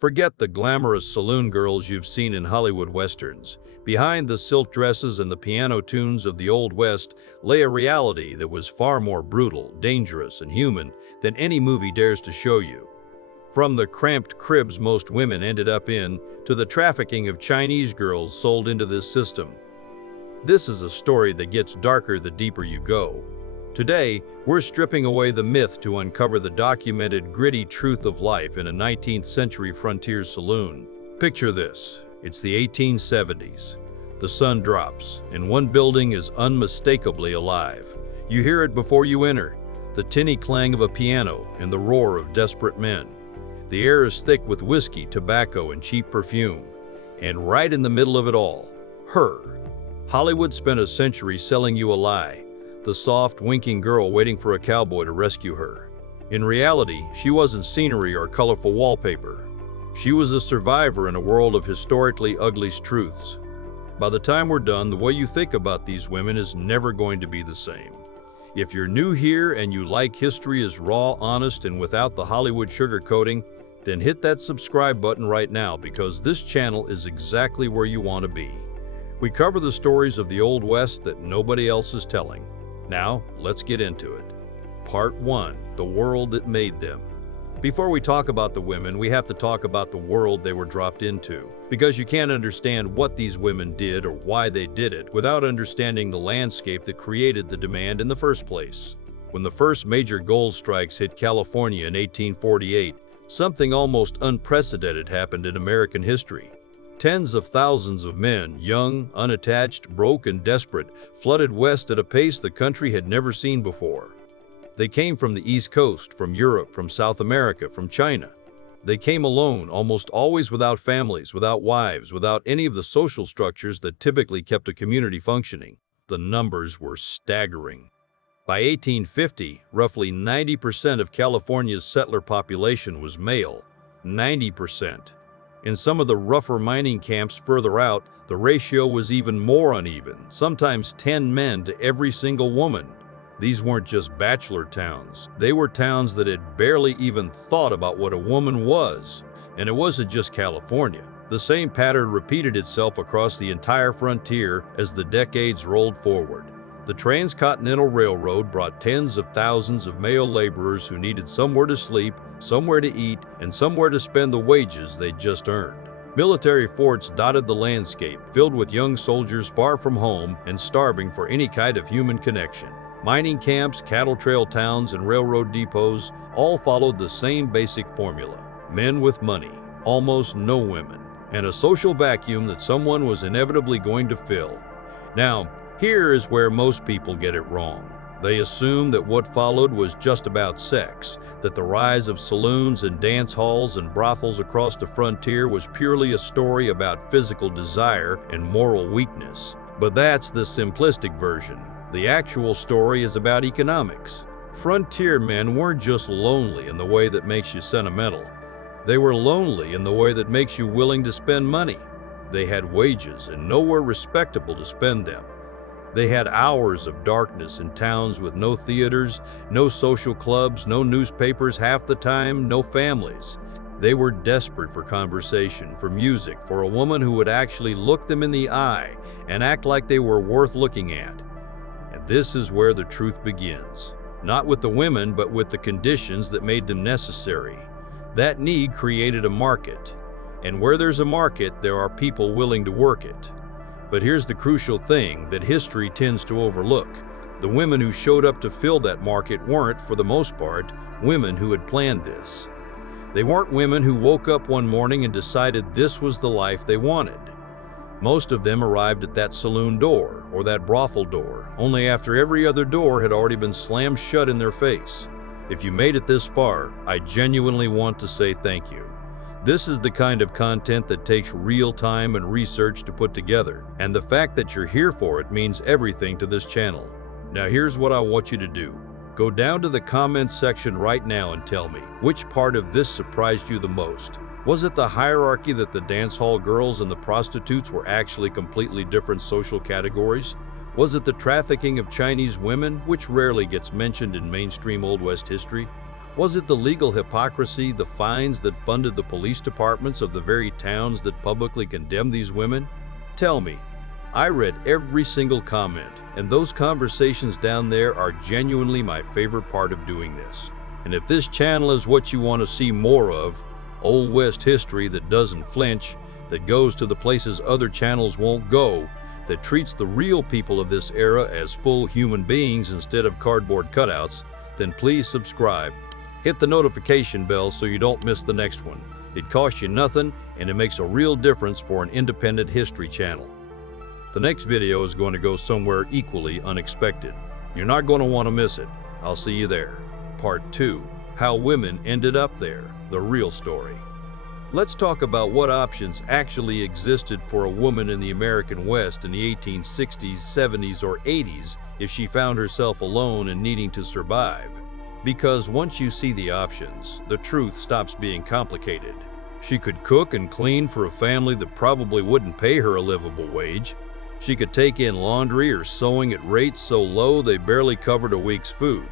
Forget the glamorous saloon girls you've seen in Hollywood westerns. Behind the silk dresses and the piano tunes of the Old West lay a reality that was far more brutal, dangerous, and human than any movie dares to show you. From the cramped cribs most women ended up in, to the trafficking of Chinese girls sold into this system. This is a story that gets darker the deeper you go. Today, we're stripping away the myth to uncover the documented, gritty truth of life in a 19th century frontier saloon. Picture this. It's the 1870s. The sun drops, and one building is unmistakably alive. You hear it before you enter, the tinny clang of a piano and the roar of desperate men. The air is thick with whiskey, tobacco, and cheap perfume. And right in the middle of it all, her. Hollywood spent a century selling you a lie. The soft, winking girl waiting for a cowboy to rescue her. In reality, she wasn't scenery or colorful wallpaper. She was a survivor in a world of historically ugly truths. By the time we're done, the way you think about these women is never going to be the same. If you're new here and you like history as raw, honest, and without the Hollywood sugarcoating, then hit that subscribe button right now because this channel is exactly where you want to be. We cover the stories of the Old West that nobody else is telling. Now, let's get into it. Part 1. The world that made them. Before we talk about the women, we have to talk about the world they were dropped into. Because you can't understand what these women did or why they did it without understanding the landscape that created the demand in the first place. When the first major gold strikes hit California in 1848, something almost unprecedented happened in American history. Tens of thousands of men, young, unattached, broke, and desperate, flooded west at a pace the country had never seen before. They came from the East Coast, from Europe, from South America, from China. They came alone, almost always without families, without wives, without any of the social structures that typically kept a community functioning. The numbers were staggering. By 1850, roughly 90% of California's settler population was male. 90%. In some of the rougher mining camps further out, the ratio was even more uneven, sometimes 10 men to every single woman. These weren't just bachelor towns. They were towns that had barely even thought about what a woman was. And it wasn't just California. The same pattern repeated itself across the entire frontier as the decades rolled forward. The Transcontinental Railroad brought tens of thousands of male laborers who needed somewhere to sleep, somewhere to eat, and somewhere to spend the wages they'd just earned. Military forts dotted the landscape, filled with young soldiers far from home and starving for any kind of human connection. Mining camps, cattle trail towns, and railroad depots all followed the same basic formula. Men with money, almost no women, and a social vacuum that someone was inevitably going to fill. Now, here is where most people get it wrong. They assume that what followed was just about sex, that the rise of saloons and dance halls and brothels across the frontier was purely a story about physical desire and moral weakness. But that's the simplistic version. The actual story is about economics. Frontier men weren't just lonely in the way that makes you sentimental. They were lonely in the way that makes you willing to spend money. They had wages and nowhere respectable to spend them. They had hours of darkness in towns with no theaters, no social clubs, no newspapers half the time, no families. They were desperate for conversation, for music, for a woman who would actually look them in the eye and act like they were worth looking at. And this is where the truth begins. Not with the women, but with the conditions that made them necessary. That need created a market. And where there's a market, there are people willing to work it. But here's the crucial thing that history tends to overlook. The women who showed up to fill that market weren't, for the most part, women who had planned this. They weren't women who woke up one morning and decided this was the life they wanted. Most of them arrived at that saloon door or that brothel door only after every other door had already been slammed shut in their face. If you made it this far, I genuinely want to say thank you. This is the kind of content that takes real time and research to put together, and the fact that you're here for it means everything to this channel. Now here's what I want you to do. Go down to the comments section right now and tell me, which part of this surprised you the most? Was it the hierarchy that the dance hall girls and the prostitutes were actually completely different social categories? Was it the trafficking of Chinese women, which rarely gets mentioned in mainstream Old West history? Was it the legal hypocrisy, the fines that funded the police departments of the very towns that publicly condemned these women? Tell me. I read every single comment, and those conversations down there are genuinely my favorite part of doing this. And if this channel is what you want to see more of, Old West history that doesn't flinch, that goes to the places other channels won't go, that treats the real people of this era as full human beings instead of cardboard cutouts, then please subscribe. Hit the notification bell so you don't miss the next one. It costs you nothing, and it makes a real difference for an independent history channel. The next video is going to go somewhere equally unexpected. You're not going to want to miss it. I'll see you there. Part 2. How women ended up there. The real story. Let's talk about what options actually existed for a woman in the American West in the 1860s, 70s, or 80s if she found herself alone and needing to survive. Because once you see the options, the truth stops being complicated. She could cook and clean for a family that probably wouldn't pay her a livable wage. She could take in laundry or sewing at rates so low they barely covered a week's food.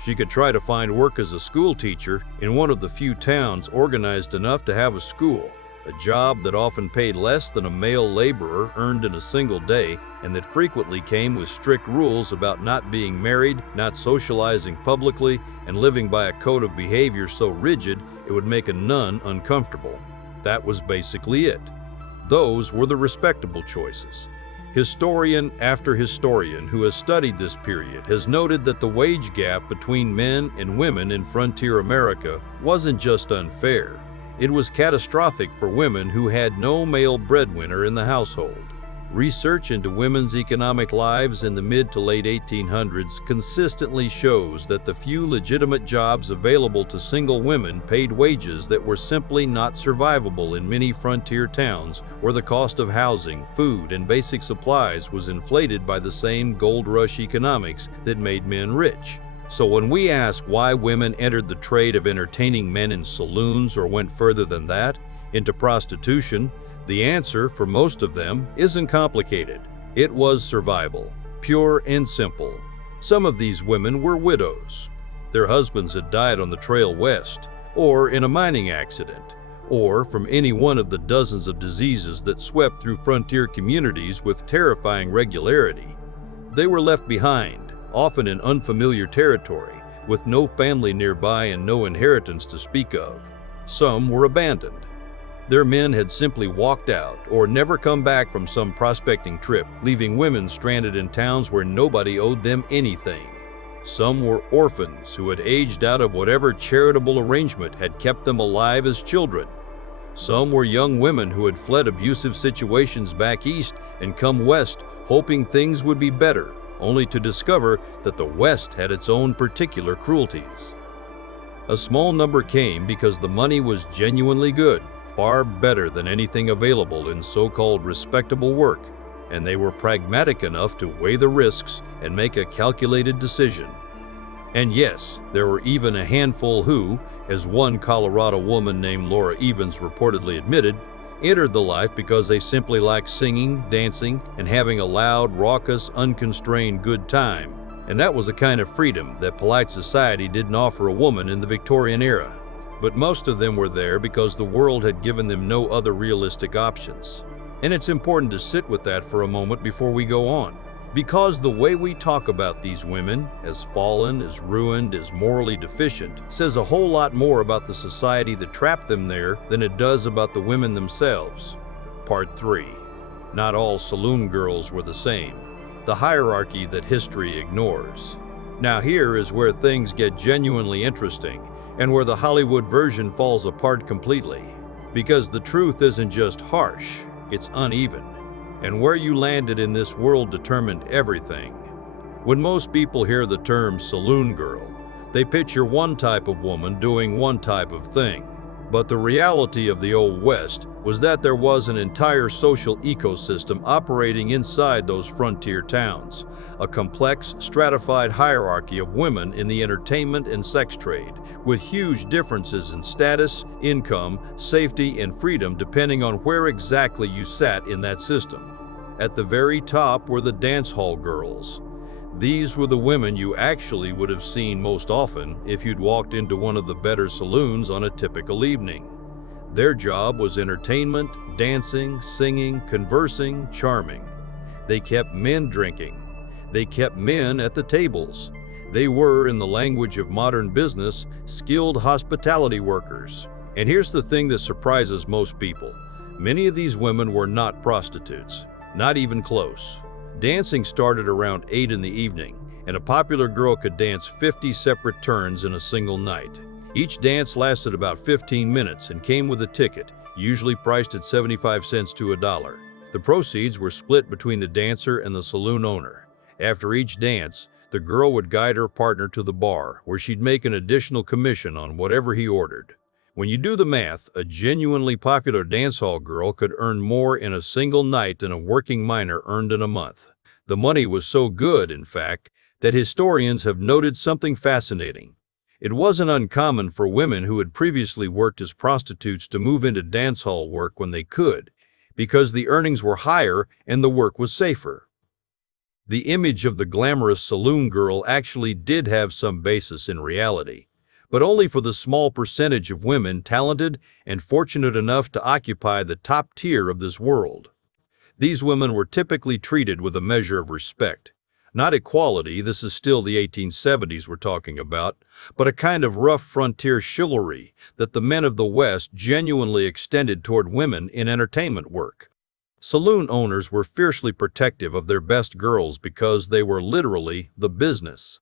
She could try to find work as a school teacher in one of the few towns organized enough to have a school, a job that often paid less than a male laborer earned in a single day, and that frequently came with strict rules about not being married, not socializing publicly, and living by a code of behavior so rigid it would make a nun uncomfortable. That was basically it. Those were the respectable choices. Historian after historian who has studied this period has noted that the wage gap between men and women in frontier America wasn't just unfair. It was catastrophic for women who had no male breadwinner in the household. Research into women's economic lives in the mid to late 1800s consistently shows that the few legitimate jobs available to single women paid wages that were simply not survivable in many frontier towns where the cost of housing, food, and basic supplies was inflated by the same gold rush economics that made men rich. So when we ask why women entered the trade of entertaining men in saloons or went further than that, into prostitution, the answer for most of them isn't complicated. It was survival, pure and simple. Some of these women were widows. Their husbands had died on the trail west, or in a mining accident, or from any one of the dozens of diseases that swept through frontier communities with terrifying regularity. They were left behind, often in unfamiliar territory, with no family nearby and no inheritance to speak of. Some were abandoned. Their men had simply walked out or never come back from some prospecting trip, leaving women stranded in towns where nobody owed them anything. Some were orphans who had aged out of whatever charitable arrangement had kept them alive as children. Some were young women who had fled abusive situations back east and come west hoping things would be better, only to discover that the West had its own particular cruelties. A small number came because the money was genuinely good, far better than anything available in so-called respectable work, and they were pragmatic enough to weigh the risks and make a calculated decision. And yes, there were even a handful who, as one Colorado woman named Laura Evans reportedly admitted, entered the life because they simply liked singing, dancing, and having a loud, raucous, unconstrained good time, and that was a kind of freedom that polite society didn't offer a woman in the Victorian era. But most of them were there because the world had given them no other realistic options. And it's important to sit with that for a moment before we go on. Because the way we talk about these women, as fallen, as ruined, as morally deficient, says a whole lot more about the society that trapped them there than it does about the women themselves. Part 3. Not all saloon girls were the same. The hierarchy that history ignores. Now here is where things get genuinely interesting, and where the Hollywood version falls apart completely. Because the truth isn't just harsh, it's uneven. And where you landed in this world determined everything. When most people hear the term saloon girl, they picture one type of woman doing one type of thing. But the reality of the Old West was that there was an entire social ecosystem operating inside those frontier towns, a complex, stratified hierarchy of women in the entertainment and sex trade, with huge differences in status, income, safety, and freedom depending on where exactly you sat in that system. At the very top were the dance hall girls. These were the women you actually would have seen most often if you'd walked into one of the better saloons on a typical evening. Their job was entertainment, dancing, singing, conversing, charming. They kept men drinking. They kept men at the tables. They were, in the language of modern business, skilled hospitality workers. And here's the thing that surprises most people. Many of these women were not prostitutes, not even close. Dancing started around 8 in the evening, and a popular girl could dance 50 separate turns in a single night. Each dance lasted about 15 minutes and came with a ticket, usually priced at 75 cents to $1. The proceeds were split between the dancer and the saloon owner. After each dance, the girl would guide her partner to the bar, where she'd make an additional commission on whatever he ordered. When you do the math, a genuinely popular dance hall girl could earn more in a single night than a working miner earned in a month. The money was so good, in fact, that historians have noted something fascinating. It wasn't uncommon for women who had previously worked as prostitutes to move into dance hall work when they could, because the earnings were higher and the work was safer. The image of the glamorous saloon girl actually did have some basis in reality, but only for the small percentage of women talented and fortunate enough to occupy the top tier of this world. These women were typically treated with a measure of respect. Not equality, this is still the 1870s we're talking about, but a kind of rough frontier chivalry that the men of the West genuinely extended toward women in entertainment work. Saloon owners were fiercely protective of their best girls because they were literally the business.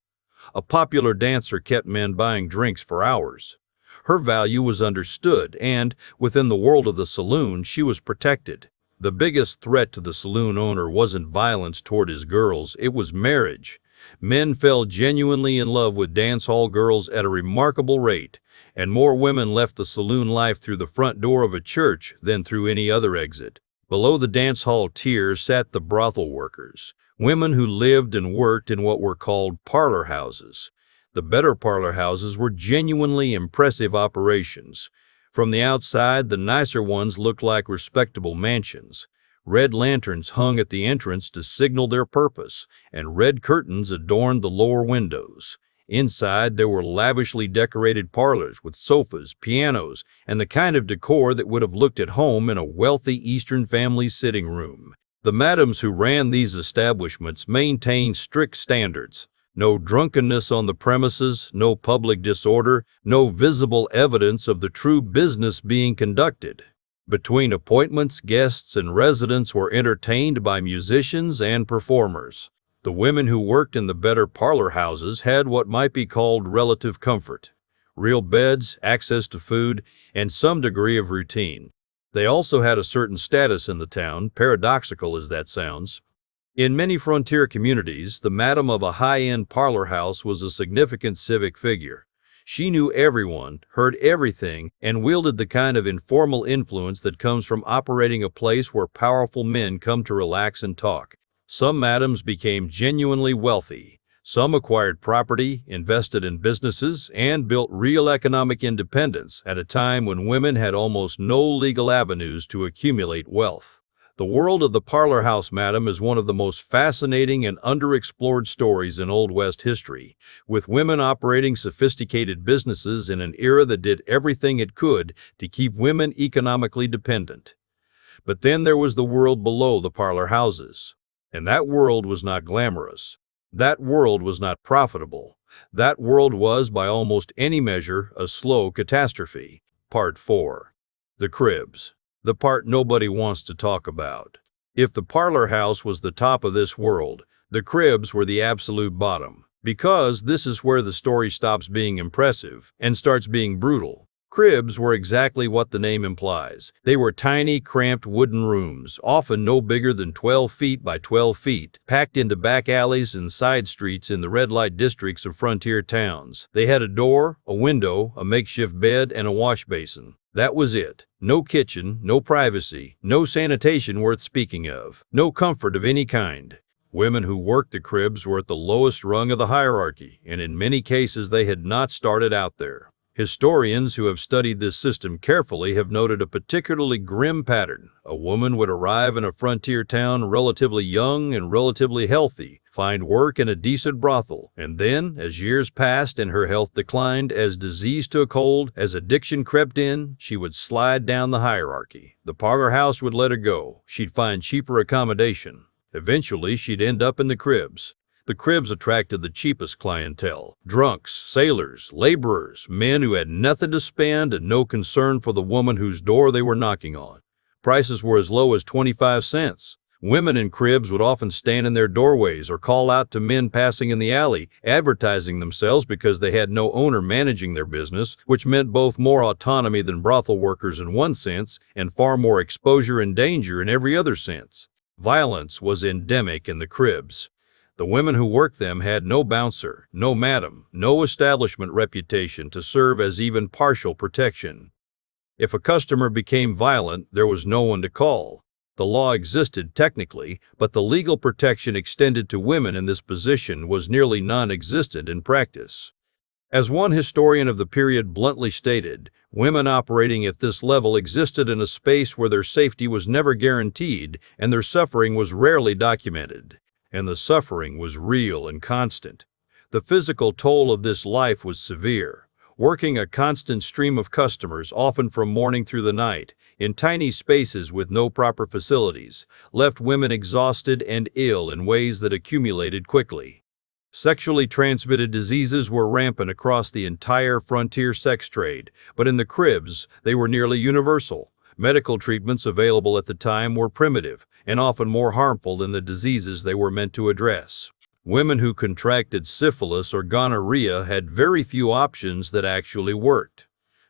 A popular dancer kept men buying drinks for hours. Her value was understood, and, within the world of the saloon, she was protected. The biggest threat to the saloon owner wasn't violence toward his girls, it was marriage. Men fell genuinely in love with dance hall girls at a remarkable rate, and more women left the saloon life through the front door of a church than through any other exit. Below the dance hall tier sat the brothel workers, women who lived and worked in what were called parlor houses. The better parlor houses were genuinely impressive operations. From the outside, the nicer ones looked like respectable mansions. Red lanterns hung at the entrance to signal their purpose, and red curtains adorned the lower windows. Inside, there were lavishly decorated parlors with sofas, pianos, and the kind of decor that would have looked at home in a wealthy Eastern family's sitting room. The madams who ran these establishments maintained strict standards. No drunkenness on the premises, no public disorder, no visible evidence of the true business being conducted. Between appointments, guests and residents were entertained by musicians and performers. The women who worked in the better parlor houses had what might be called relative comfort. Real beds, access to food, and some degree of routine. They also had a certain status in the town, paradoxical as that sounds. In many frontier communities, the madam of a high-end parlor house was a significant civic figure. She knew everyone, heard everything, and wielded the kind of informal influence that comes from operating a place where powerful men come to relax and talk. Some madams became genuinely wealthy. Some acquired property, invested in businesses, and built real economic independence at a time when women had almost no legal avenues to accumulate wealth. The world of the parlor house madam is one of the most fascinating and underexplored stories in Old West history, with women operating sophisticated businesses in an era that did everything it could to keep women economically dependent. But then there was the world below the parlor houses. And that world was not glamorous. That world was not profitable. That world was, by almost any measure, a slow catastrophe. Part 4. The Cribs. The part nobody wants to talk about. If the parlor house was the top of this world, the cribs were the absolute bottom, because this is where the story stops being impressive and starts being brutal. Cribs were exactly what the name implies. They were tiny, cramped wooden rooms, often no bigger than 12 feet by 12 feet, packed into back alleys and side streets in the red light districts of frontier towns. They had a door, a window, a makeshift bed, and a wash basin. That was it. No kitchen, no privacy, no sanitation worth speaking of, no comfort of any kind. Women who worked the cribs were at the lowest rung of the hierarchy, and in many cases they had not started out there. Historians who have studied this system carefully have noted a particularly grim pattern. A woman would arrive in a frontier town relatively young and relatively healthy, find work in a decent brothel, and then, as years passed and her health declined, as disease took hold, as addiction crept in, she would slide down the hierarchy. The parlor house would let her go. She'd find cheaper accommodation. Eventually, she'd end up in the cribs. The cribs attracted the cheapest clientele: drunks, sailors, laborers, men who had nothing to spend and no concern for the woman whose door they were knocking on. Prices were as low as 25 cents. Women in cribs would often stand in their doorways or call out to men passing in the alley, advertising themselves because they had no owner managing their business, which meant both more autonomy than brothel workers in one sense and far more exposure and danger in every other sense. Violence was endemic in the cribs. The women who worked them had no bouncer, no madam, no establishment reputation to serve as even partial protection. If a customer became violent, there was no one to call. The law existed technically, but the legal protection extended to women in this position was nearly non-existent in practice. As one historian of the period bluntly stated, women operating at this level existed in a space where their safety was never guaranteed and their suffering was rarely documented. And the suffering was real and constant. The physical toll of this life was severe. Working a constant stream of customers, often from morning through the night, in tiny spaces with no proper facilities, left women exhausted and ill in ways that accumulated quickly. Sexually transmitted diseases were rampant across the entire frontier sex trade, but in the cribs, they were nearly universal. Medical treatments available at the time were primitive and often more harmful than the diseases they were meant to address. Women who contracted syphilis or gonorrhea had very few options that actually worked.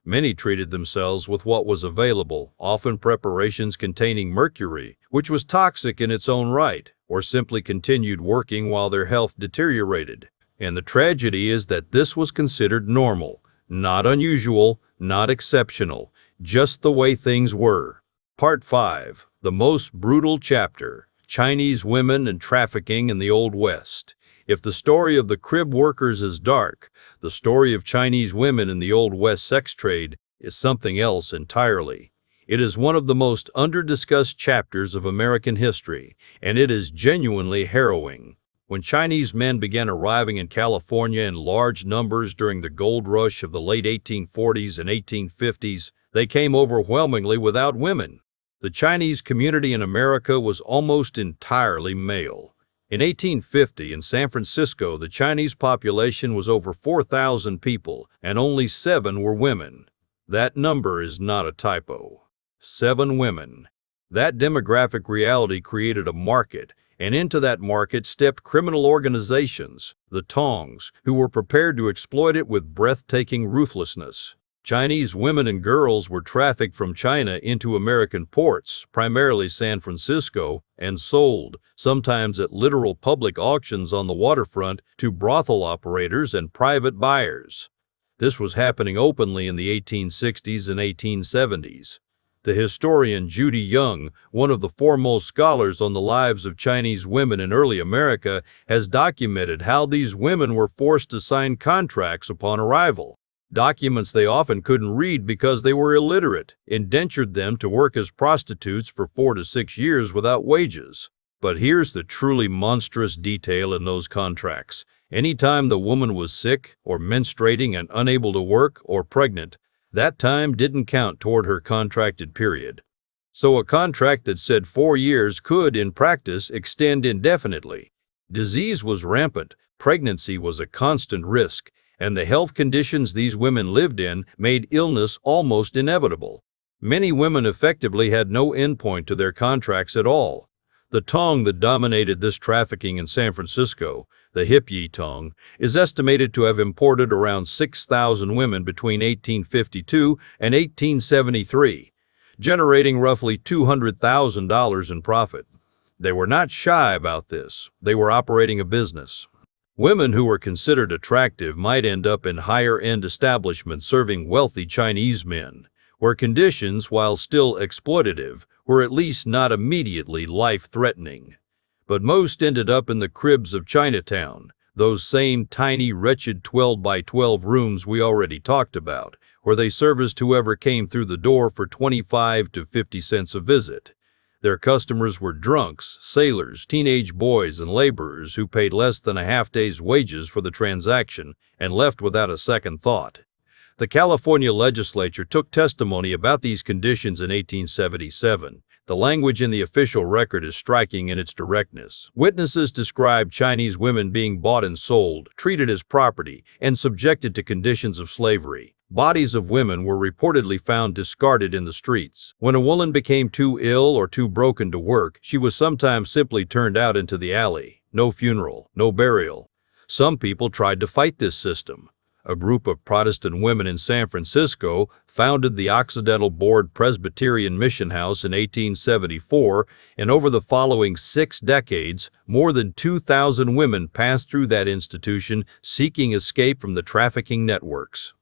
Many treated themselves with what was available, often preparations containing mercury, which was toxic in its own right, or simply continued working while their health deteriorated. And the tragedy is that this was considered normal, not unusual, not exceptional, just the way things were. Part 5. The most brutal chapter: Chinese women and trafficking in the Old West. If the story of the crib workers is dark, the story of Chinese women in the Old West sex trade is something else entirely. It is one of the most under-discussed chapters of American history, and it is genuinely harrowing. When Chinese men began arriving in California in large numbers during the gold rush of the late 1840s and 1850s, they came overwhelmingly without women. The Chinese community in America was almost entirely male. In 1850, in San Francisco, the Chinese population was over 4,000 people, and only 7 were women. That number is not a typo. 7 women. That demographic reality created a market, and into that market stepped criminal organizations, the Tongs, who were prepared to exploit it with breathtaking ruthlessness. Chinese women and girls were trafficked from China into American ports, primarily San Francisco, and sold, sometimes at literal public auctions on the waterfront, to brothel operators and private buyers. This was happening openly in the 1860s and 1870s. The historian Judy Young, one of the foremost scholars on the lives of Chinese women in early America, has documented how these women were forced to sign contracts upon arrival. Documents they often couldn't read because they were illiterate, indentured them to work as prostitutes for 4 to 6 years without wages. But here's the truly monstrous detail in those contracts. Anytime the woman was sick, or menstruating and unable to work, or pregnant, that time didn't count toward her contracted period. So a contract that said 4 years could, in practice, extend indefinitely. Disease was rampant, pregnancy was a constant risk, and the health conditions these women lived in made illness almost inevitable. Many women effectively had no endpoint to their contracts at all. The Tong that dominated this trafficking in San Francisco, the Hippie Tong, is estimated to have imported around 6,000 women between 1852 and 1873, generating roughly $200,000 in profit. They were not shy about this. They were operating a business. Women who were considered attractive might end up in higher-end establishments serving wealthy Chinese men, where conditions, while still exploitative, were at least not immediately life-threatening. But most ended up in the cribs of Chinatown, those same tiny, wretched 12-by-12 rooms we already talked about, where they serviced whoever came through the door for 25 to 50 cents a visit. Their customers were drunks, sailors, teenage boys, and laborers who paid less than a half-day's wages for the transaction and left without a second thought. The California legislature took testimony about these conditions in 1877. The language in the official record is striking in its directness. Witnesses described Chinese women being bought and sold, treated as property, and subjected to conditions of slavery. Bodies of women were reportedly found discarded in the streets. When a woman became too ill or too broken to work, she was sometimes simply turned out into the alley. No funeral, no burial. Some people tried to fight this system. A group of Protestant women in San Francisco founded the Occidental Board Presbyterian Mission House in 1874, and over the following 6 decades, more than 2,000 women passed through that institution seeking escape from the trafficking networks.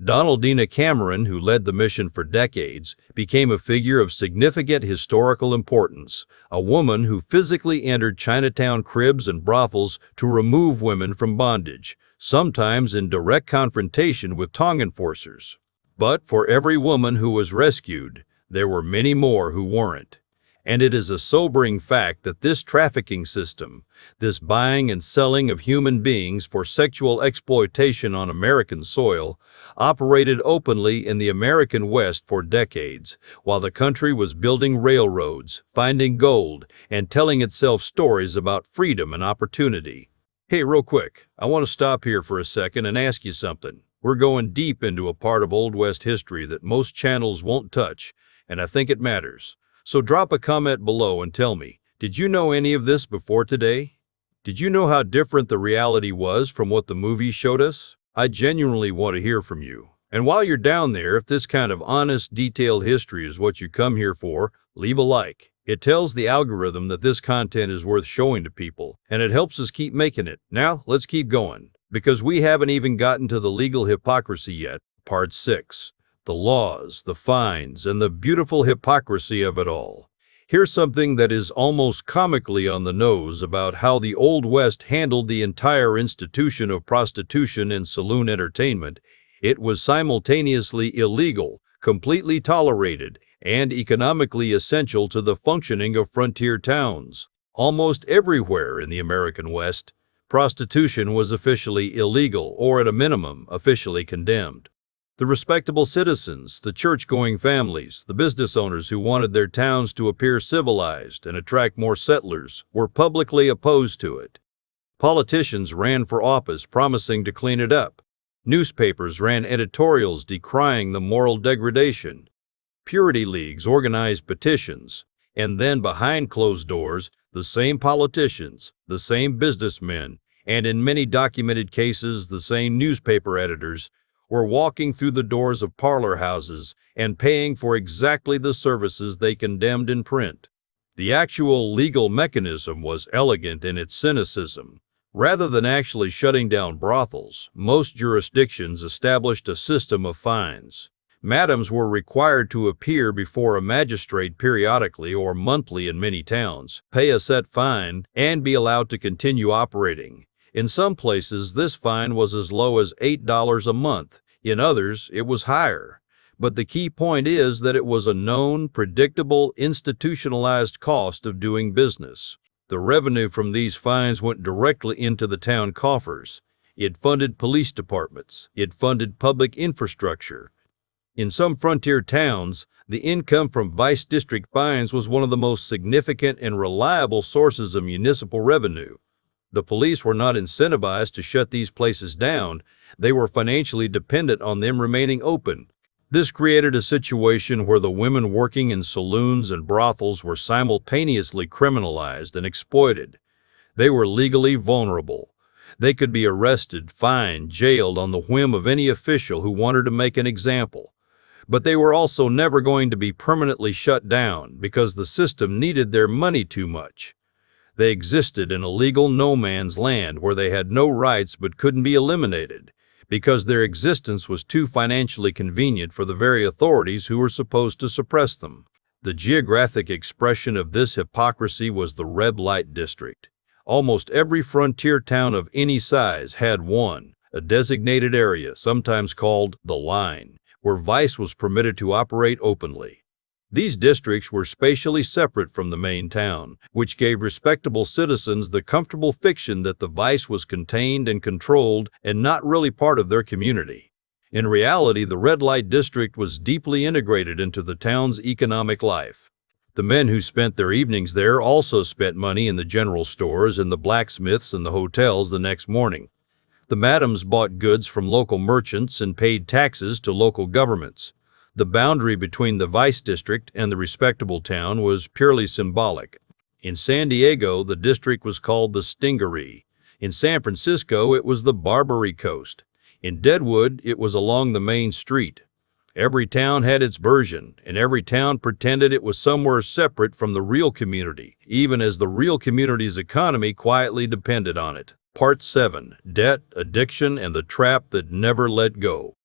Donaldina Cameron, who led the mission for decades, became a figure of significant historical importance, a woman who physically entered Chinatown cribs and brothels to remove women from bondage, sometimes in direct confrontation with Tong enforcers. But for every woman who was rescued, there were many more who weren't. And it is a sobering fact that this trafficking system, this buying and selling of human beings for sexual exploitation on American soil, operated openly in the American West for decades, while the country was building railroads, finding gold, and telling itself stories about freedom and opportunity. Hey, real quick, I want to stop here for a second and ask you something. We're going deep into a part of Old West history that most channels won't touch, and I think it matters. So drop a comment below and tell me, did you know any of this before today? Did you know how different the reality was from what the movies showed us? I genuinely want to hear from you. And while you're down there, if this kind of honest, detailed history is what you come here for, leave a like. It tells the algorithm that this content is worth showing to people, and it helps us keep making it. Now, let's keep going, because we haven't even gotten to the legal hypocrisy yet, part 6. The laws, the fines, and the beautiful hypocrisy of it all. Here's something that is almost comically on the nose about how the Old West handled the entire institution of prostitution and saloon entertainment. It was simultaneously illegal, completely tolerated, and economically essential to the functioning of frontier towns. Almost everywhere in the American West, prostitution was officially illegal or, at a minimum, officially condemned. The respectable citizens, the church-going families, the business owners who wanted their towns to appear civilized and attract more settlers were publicly opposed to it. Politicians ran for office promising to clean it up. Newspapers ran editorials decrying the moral degradation. Purity leagues organized petitions. And then behind closed doors, the same politicians, the same businessmen, and in many documented cases the same newspaper editors, were walking through the doors of parlor houses and paying for exactly the services they condemned in print. The actual legal mechanism was elegant in its cynicism. Rather than actually shutting down brothels, most jurisdictions established a system of fines. Madams were required to appear before a magistrate periodically or monthly in many towns, pay a set fine, and be allowed to continue operating. In some places, this fine was as low as $8 a month. In others, it was higher. But the key point is that it was a known, predictable, institutionalized cost of doing business. The revenue from these fines went directly into the town coffers. It funded police departments. It funded public infrastructure. In some frontier towns, the income from vice district fines was one of the most significant and reliable sources of municipal revenue. The police were not incentivized to shut these places down. They were financially dependent on them remaining open. This created a situation where the women working in saloons and brothels were simultaneously criminalized and exploited. They were legally vulnerable. They could be arrested, fined, jailed on the whim of any official who wanted to make an example. But they were also never going to be permanently shut down because the system needed their money too much. They existed in a legal no man's land where they had no rights but couldn't be eliminated, because their existence was too financially convenient for the very authorities who were supposed to suppress them. The geographic expression of this hypocrisy was the red light district. Almost every frontier town of any size had one, a designated area, sometimes called the line, where vice was permitted to operate openly. These districts were spatially separate from the main town, which gave respectable citizens the comfortable fiction that the vice was contained and controlled and not really part of their community. In reality, the red light district was deeply integrated into the town's economic life. The men who spent their evenings there also spent money in the general stores and the blacksmiths and the hotels the next morning. The madams bought goods from local merchants and paid taxes to local governments. The boundary between the vice district and the respectable town was purely symbolic. In San Diego, the district was called the Stingery. In San Francisco, it was the Barbary Coast. In Deadwood, it was along the main street. Every town had its version, and every town pretended it was somewhere separate from the real community, even as the real community's economy quietly depended on it. Part 7. Debt, Addiction, and the Trap That Never Let Go.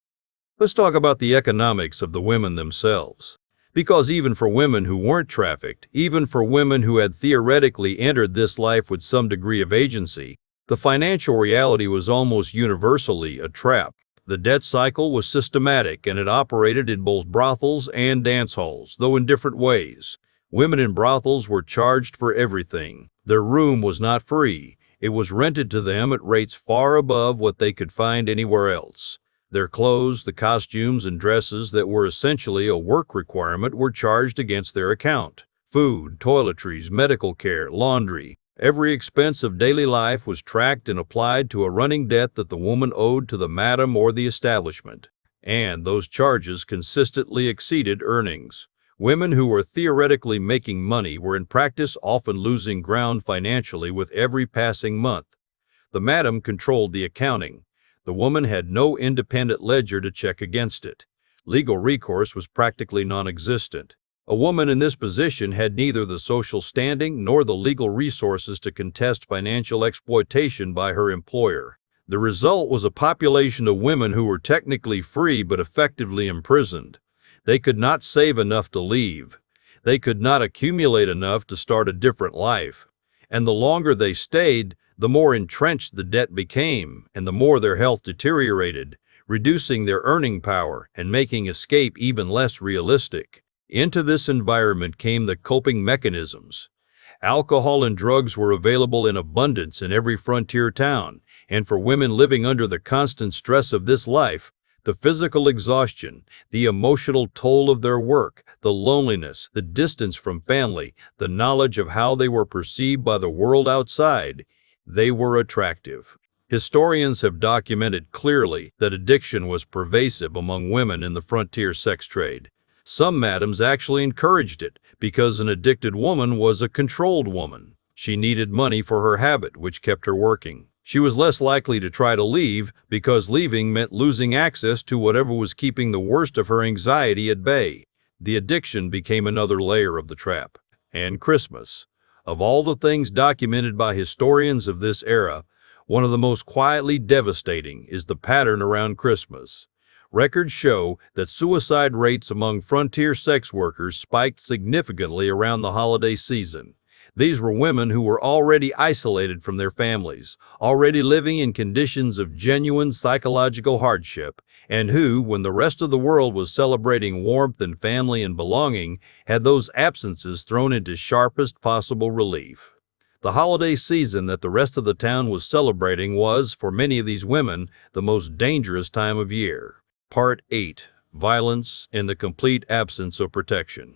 Let's talk about the economics of the women themselves. Because even for women who weren't trafficked, even for women who had theoretically entered this life with some degree of agency, the financial reality was almost universally a trap. The debt cycle was systematic, and it operated in both brothels and dance halls, though in different ways. Women in brothels were charged for everything. Their room was not free. It was rented to them at rates far above what they could find anywhere else. Their clothes, the costumes and dresses that were essentially a work requirement, were charged against their account. Food, toiletries, medical care, laundry. Every expense of daily life was tracked and applied to a running debt that the woman owed to the madam or the establishment. And those charges consistently exceeded earnings. Women who were theoretically making money were in practice often losing ground financially with every passing month. The madam controlled the accounting. The woman had no independent ledger to check against it. Legal recourse was practically non-existent. A woman in this position had neither the social standing nor the legal resources to contest financial exploitation by her employer. The result was a population of women who were technically free but effectively imprisoned. They could not save enough to leave. They could not accumulate enough to start a different life. And the longer they stayed, the more entrenched the debt became, and the more their health deteriorated, reducing their earning power and making escape even less realistic. Into this environment came the coping mechanisms. Alcohol and drugs were available in abundance in every frontier town, and for women living under the constant stress of this life, the physical exhaustion, the emotional toll of their work, the loneliness, the distance from family, the knowledge of how they were perceived by the world outside, they were attractive. Historians have documented clearly that addiction was pervasive among women in the frontier sex trade. Some madams actually encouraged it because an addicted woman was a controlled woman. She needed money for her habit, which kept her working. She was less likely to try to leave because leaving meant losing access to whatever was keeping the worst of her anxiety at bay. The addiction became another layer of the trap. And Christmas. Of all the things documented by historians of this era, one of the most quietly devastating is the pattern around Christmas. Records show that suicide rates among frontier sex workers spiked significantly around the holiday season. These were women who were already isolated from their families, already living in conditions of genuine psychological hardship, and who, when the rest of the world was celebrating warmth and family and belonging, had those absences thrown into sharpest possible relief. The holiday season that the rest of the town was celebrating was, for many of these women, the most dangerous time of year. Part 8. Violence and the Complete Absence of Protection.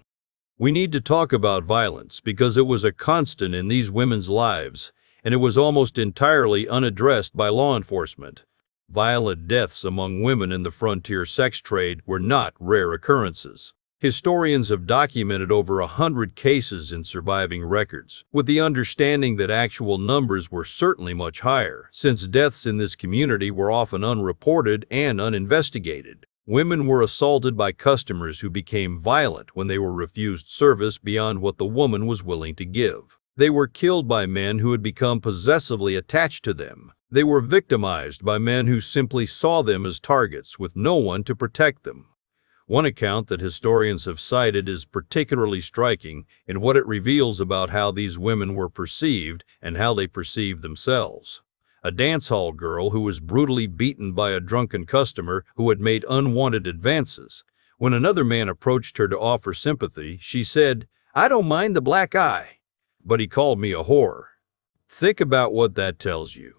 We need to talk about violence because it was a constant in these women's lives, and it was almost entirely unaddressed by law enforcement. Violent deaths among women in the frontier sex trade were not rare occurrences. Historians have documented over 100 cases in surviving records, with the understanding that actual numbers were certainly much higher, since deaths in this community were often unreported and uninvestigated. Women were assaulted by customers who became violent when they were refused service beyond what the woman was willing to give. They were killed by men who had become possessively attached to them. They were victimized by men who simply saw them as targets with no one to protect them. One account that historians have cited is particularly striking in what it reveals about how these women were perceived and how they perceived themselves. A dance hall girl who was brutally beaten by a drunken customer who had made unwanted advances When another man approached her to offer sympathy, she said, "I don't mind the black eye, but he called me a whore." Think about what that tells you.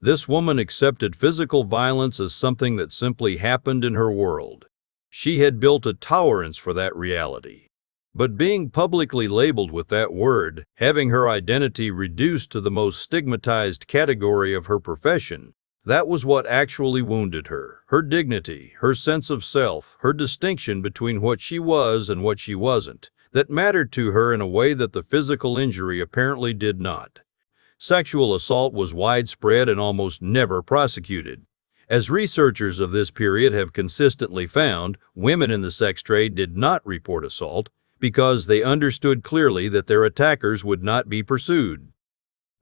This woman accepted physical violence as something that simply happened in her world. She had built a tolerance for that reality. But being publicly labeled with that word, having her identity reduced to the most stigmatized category of her profession, that was what actually wounded her. Her dignity, her sense of self, her distinction between what she was and what she wasn't, that mattered to her in a way that the physical injury apparently did not. Sexual assault was widespread and almost never prosecuted. As researchers of this period have consistently found, women in the sex trade did not report assault because they understood clearly that their attackers would not be pursued.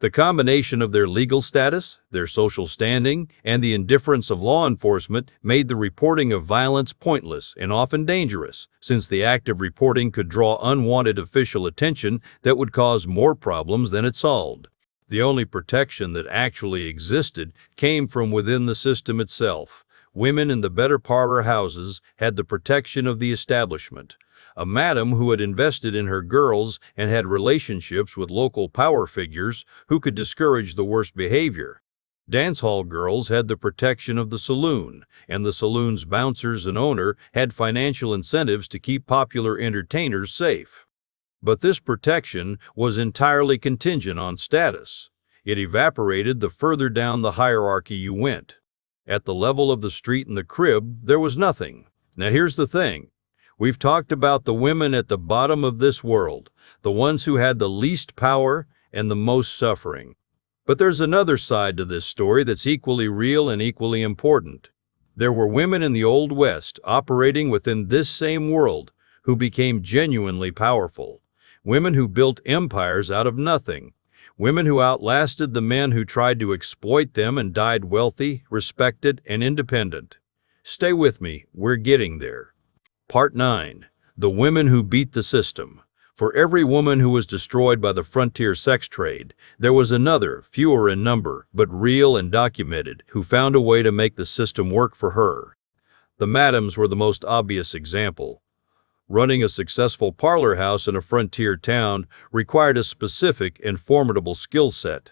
The combination of their legal status, their social standing, and the indifference of law enforcement made the reporting of violence pointless and often dangerous, since the act of reporting could draw unwanted official attention that would cause more problems than it solved. The only protection that actually existed came from within the system itself. Women in the better parlor houses had the protection of the establishment. A madam who had invested in her girls and had relationships with local power figures who could discourage the worst behavior. Dance hall girls had the protection of the saloon, and the saloon's bouncers and owner had financial incentives to keep popular entertainers safe. But this protection was entirely contingent on status. It evaporated the further down the hierarchy you went. At the level of the street and the crib, there was nothing. Now here's the thing. We've talked about the women at the bottom of this world, the ones who had the least power and the most suffering. But there's another side to this story that's equally real and equally important. There were women in the Old West operating within this same world who became genuinely powerful. Women who built empires out of nothing. Women who outlasted the men who tried to exploit them and died wealthy, respected, and independent. Stay with me, we're getting there. Part 9. The Women Who Beat the System. For every woman who was destroyed by the frontier sex trade, there was another, fewer in number, but real and documented, who found a way to make the system work for her. The madams were the most obvious example. Running a successful parlor house in a frontier town required a specific and formidable skill set.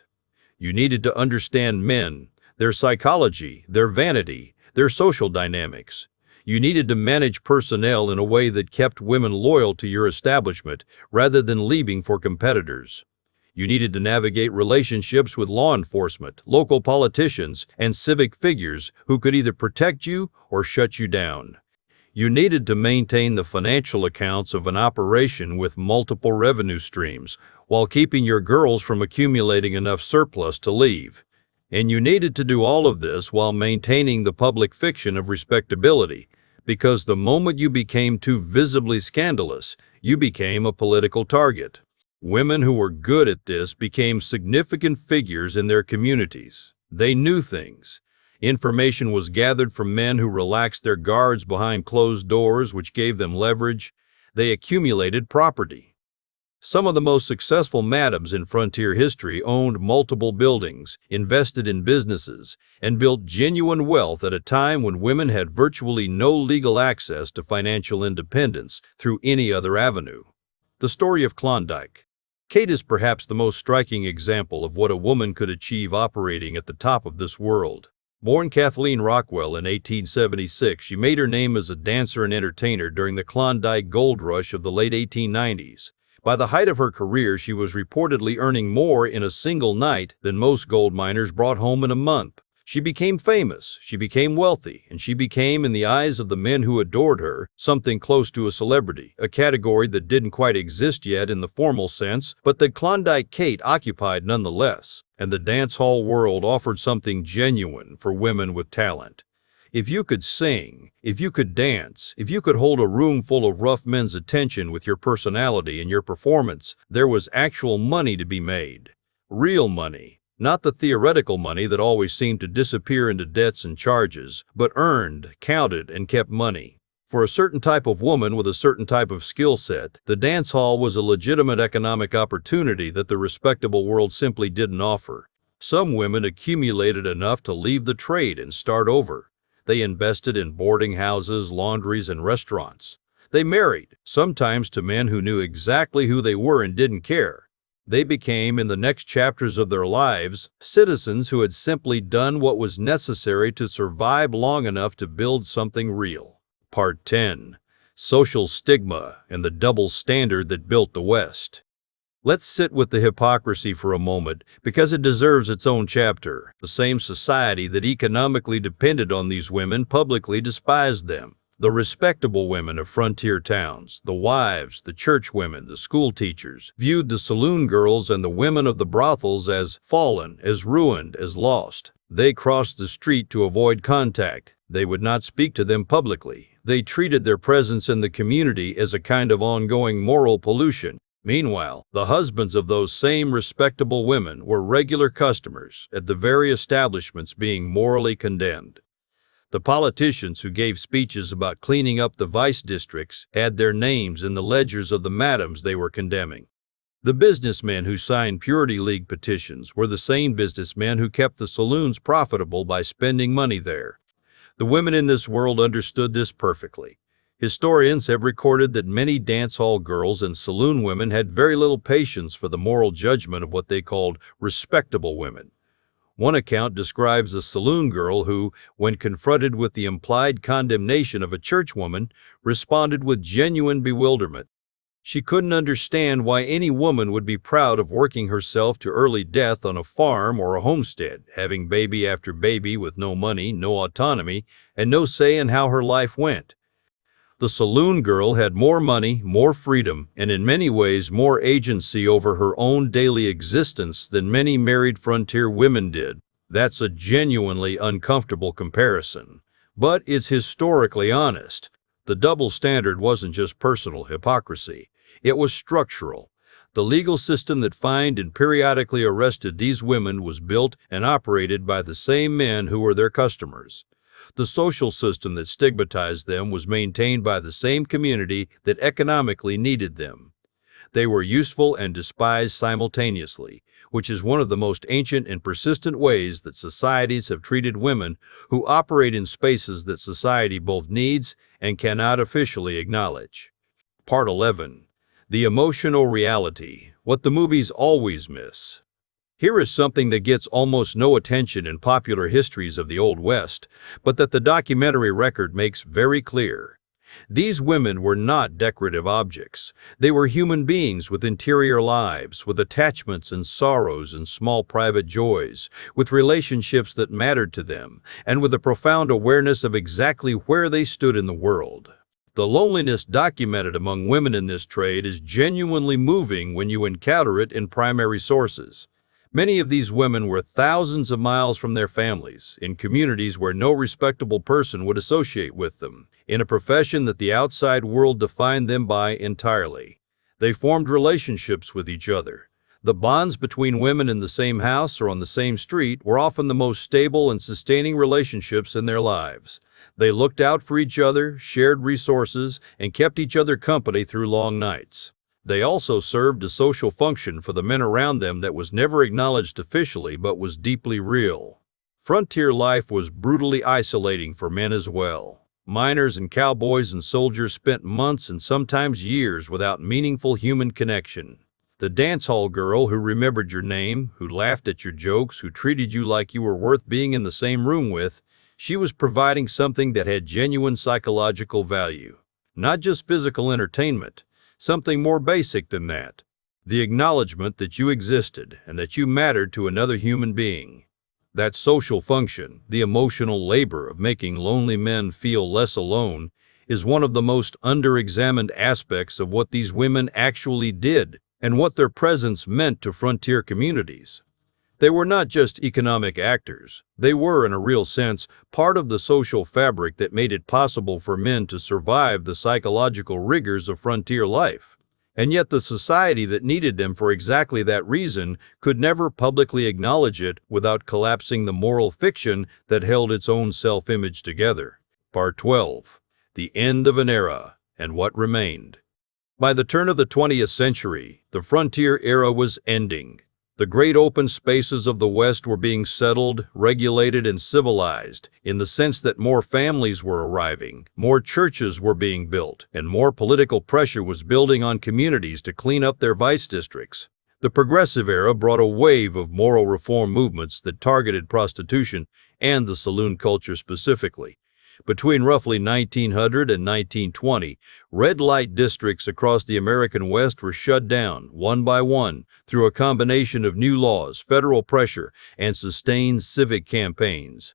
You needed to understand men, their psychology, their vanity, their social dynamics. You needed to manage personnel in a way that kept women loyal to your establishment rather than leaving for competitors. You needed to navigate relationships with law enforcement, local politicians, and civic figures who could either protect you or shut you down. You needed to maintain the financial accounts of an operation with multiple revenue streams while keeping your girls from accumulating enough surplus to leave. And you needed to do all of this while maintaining the public fiction of respectability, because the moment you became too visibly scandalous, you became a political target. Women who were good at this became significant figures in their communities. They knew things. Information was gathered from men who relaxed their guards behind closed doors, which gave them leverage. They accumulated property. Some of the most successful madams in frontier history owned multiple buildings, invested in businesses, and built genuine wealth at a time when women had virtually no legal access to financial independence through any other avenue. The story of Klondike. Kate is perhaps the most striking example of what a woman could achieve operating at the top of this world. Born Kathleen Rockwell in 1876, she made her name as a dancer and entertainer during the Klondike gold rush of the late 1890s. By the height of her career, she was reportedly earning more in a single night than most gold miners brought home in a month. She became famous, she became wealthy, and she became, in the eyes of the men who adored her, something close to a celebrity, a category that didn't quite exist yet in the formal sense, but that Klondike Kate occupied nonetheless. And the dance hall world offered something genuine for women with talent. If you could sing, if you could dance, if you could hold a room full of rough men's attention with your personality and your performance, there was actual money to be made. Real money. Not the theoretical money that always seemed to disappear into debts and charges, but earned, counted, and kept money. For a certain type of woman with a certain type of skill set, the dance hall was a legitimate economic opportunity that the respectable world simply didn't offer. Some women accumulated enough to leave the trade and start over. They invested in boarding houses, laundries, and restaurants. They married, sometimes to men who knew exactly who they were and didn't care. They became, in the next chapters of their lives, citizens who had simply done what was necessary to survive long enough to build something real. Part 10. Social Stigma and the Double Standard That Built the West. Let's sit with the hypocrisy for a moment, because it deserves its own chapter. The same society that economically depended on these women publicly despised them. The respectable women of frontier towns, the wives, the church women, the school teachers, viewed the saloon girls and the women of the brothels as fallen, as ruined, as lost. They crossed the street to avoid contact. They would not speak to them publicly. They treated their presence in the community as a kind of ongoing moral pollution. Meanwhile, the husbands of those same respectable women were regular customers at the very establishments being morally condemned. The politicians who gave speeches about cleaning up the vice districts had their names in the ledgers of the madams they were condemning. The businessmen who signed Purity League petitions were the same businessmen who kept the saloons profitable by spending money there. The women in this world understood this perfectly. Historians have recorded that many dance hall girls and saloon women had very little patience for the moral judgment of what they called respectable women. One account describes a saloon girl who, when confronted with the implied condemnation of a churchwoman, responded with genuine bewilderment. She couldn't understand why any woman would be proud of working herself to early death on a farm or a homestead, having baby after baby with no money, no autonomy, and no say in how her life went. The saloon girl had more money, more freedom, and in many ways more agency over her own daily existence than many married frontier women did. That's a genuinely uncomfortable comparison. But it's historically honest. The double standard wasn't just personal hypocrisy. It was structural. The legal system that fined and periodically arrested these women was built and operated by the same men who were their customers. The social system that stigmatized them was maintained by the same community that economically needed them. They were useful and despised simultaneously, which is one of the most ancient and persistent ways that societies have treated women who operate in spaces that society both needs and cannot officially acknowledge. Part 11. The Emotional Reality, What the Movies Always Miss. Here is something that gets almost no attention in popular histories of the Old West, but that the documentary record makes very clear. These women were not decorative objects. They were human beings with interior lives, with attachments and sorrows and small private joys, with relationships that mattered to them, and with a profound awareness of exactly where they stood in the world. The loneliness documented among women in this trade is genuinely moving when you encounter it in primary sources. Many of these women were thousands of miles from their families, in communities where no respectable person would associate with them, in a profession that the outside world defined them by entirely. They formed relationships with each other. The bonds between women in the same house or on the same street were often the most stable and sustaining relationships in their lives. They looked out for each other, shared resources, and kept each other company through long nights. They also served a social function for the men around them that was never acknowledged officially but was deeply real. Frontier life was brutally isolating for men as well. Miners and cowboys and soldiers spent months and sometimes years without meaningful human connection. The dance hall girl who remembered your name, who laughed at your jokes, who treated you like you were worth being in the same room with, she was providing something that had genuine psychological value. Not just physical entertainment. Something more basic than that. The acknowledgement that you existed and that you mattered to another human being. That social function, the emotional labor of making lonely men feel less alone, is one of the most under-examined aspects of what these women actually did and what their presence meant to frontier communities. They were not just economic actors. They were, in a real sense, part of the social fabric that made it possible for men to survive the psychological rigors of frontier life. And yet the society that needed them for exactly that reason could never publicly acknowledge it without collapsing the moral fiction that held its own self-image together. Part 12. The End of an Era and What Remained. By the turn of the 20th century, the frontier era was ending. The great open spaces of the West were being settled, regulated, and civilized, in the sense that more families were arriving, more churches were being built, and more political pressure was building on communities to clean up their vice districts. The Progressive Era brought a wave of moral reform movements that targeted prostitution and the saloon culture specifically. Between roughly 1900 and 1920, red light districts across the American West were shut down, one by one, through a combination of new laws, federal pressure, and sustained civic campaigns.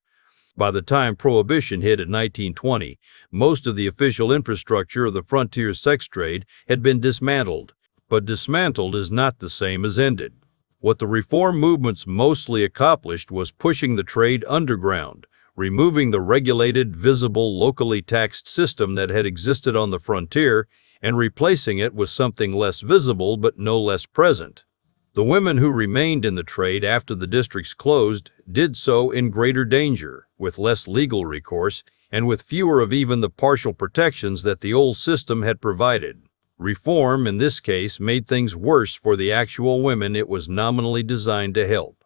By the time Prohibition hit in 1920, most of the official infrastructure of the frontier sex trade had been dismantled. But dismantled is not the same as ended. What the reform movements mostly accomplished was pushing the trade underground, removing the regulated, visible, locally taxed system that had existed on the frontier and replacing it with something less visible but no less present. The women who remained in the trade after the districts closed did so in greater danger, with less legal recourse, and with fewer of even the partial protections that the old system had provided. Reform, in this case, made things worse for the actual women it was nominally designed to help.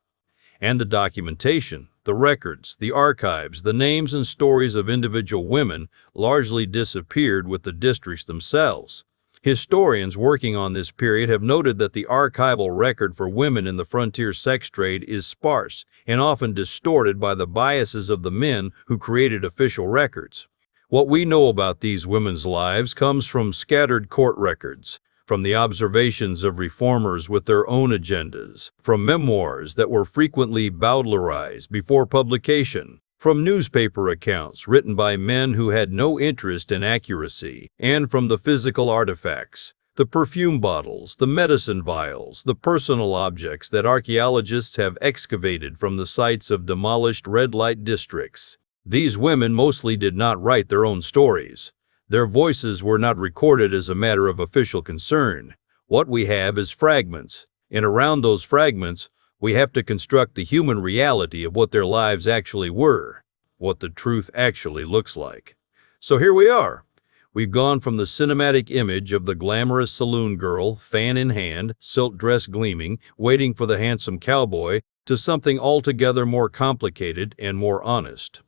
And the documentation, the records, the archives, the names and stories of individual women largely disappeared with the districts themselves. Historians working on this period have noted that the archival record for women in the frontier sex trade is sparse and often distorted by the biases of the men who created official records. What we know about these women's lives comes from scattered court records, from the observations of reformers with their own agendas, from memoirs that were frequently bowdlerized before publication, from newspaper accounts written by men who had no interest in accuracy, and from the physical artifacts, the perfume bottles, the medicine vials, the personal objects that archaeologists have excavated from the sites of demolished red light districts. These women mostly did not write their own stories. Their voices were not recorded as a matter of official concern. What we have is fragments, and around those fragments, we have to construct the human reality of what their lives actually were, what the truth actually looks like. So here we are. We've gone from the cinematic image of the glamorous saloon girl, fan in hand, silk dress gleaming, waiting for the handsome cowboy, to something altogether more complicated and more honest.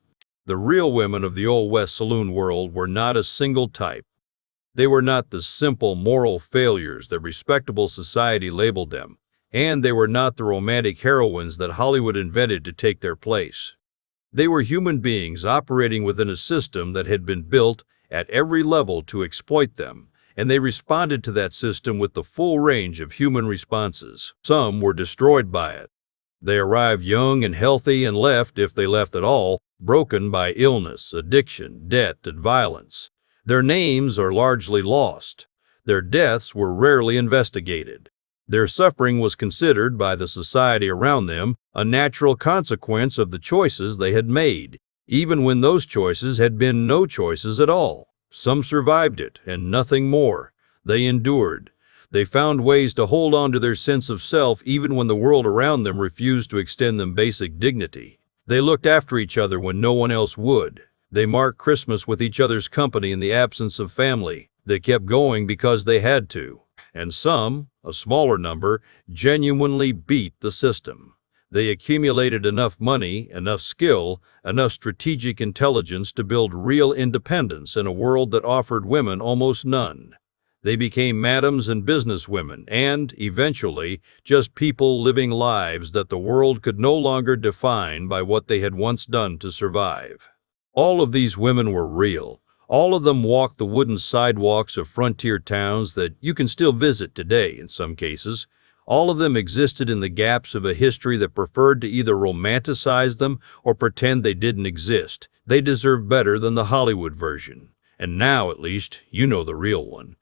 The real women of the Old West saloon world were not a single type. They were not the simple moral failures that respectable society labeled them, and they were not the romantic heroines that Hollywood invented to take their place. They were human beings operating within a system that had been built at every level to exploit them, and they responded to that system with the full range of human responses. Some were destroyed by it. They arrived young and healthy and left, if they left at all, broken by illness, addiction, debt, and violence. Their names are largely lost. Their deaths were rarely investigated. Their suffering was considered by the society around them a natural consequence of the choices they had made, even when those choices had been no choices at all. Some survived it, and nothing more. They endured. They found ways to hold on to their sense of self even when the world around them refused to extend them basic dignity. They looked after each other when no one else would. They marked Christmas with each other's company in the absence of family. They kept going because they had to. And some, a smaller number, genuinely beat the system. They accumulated enough money, enough skill, enough strategic intelligence to build real independence in a world that offered women almost none. They became madams and businesswomen and, eventually, just people living lives that the world could no longer define by what they had once done to survive. All of these women were real. All of them walked the wooden sidewalks of frontier towns that you can still visit today in some cases. All of them existed in the gaps of a history that preferred to either romanticize them or pretend they didn't exist. They deserve better than the Hollywood version. And now, at least, you know the real one.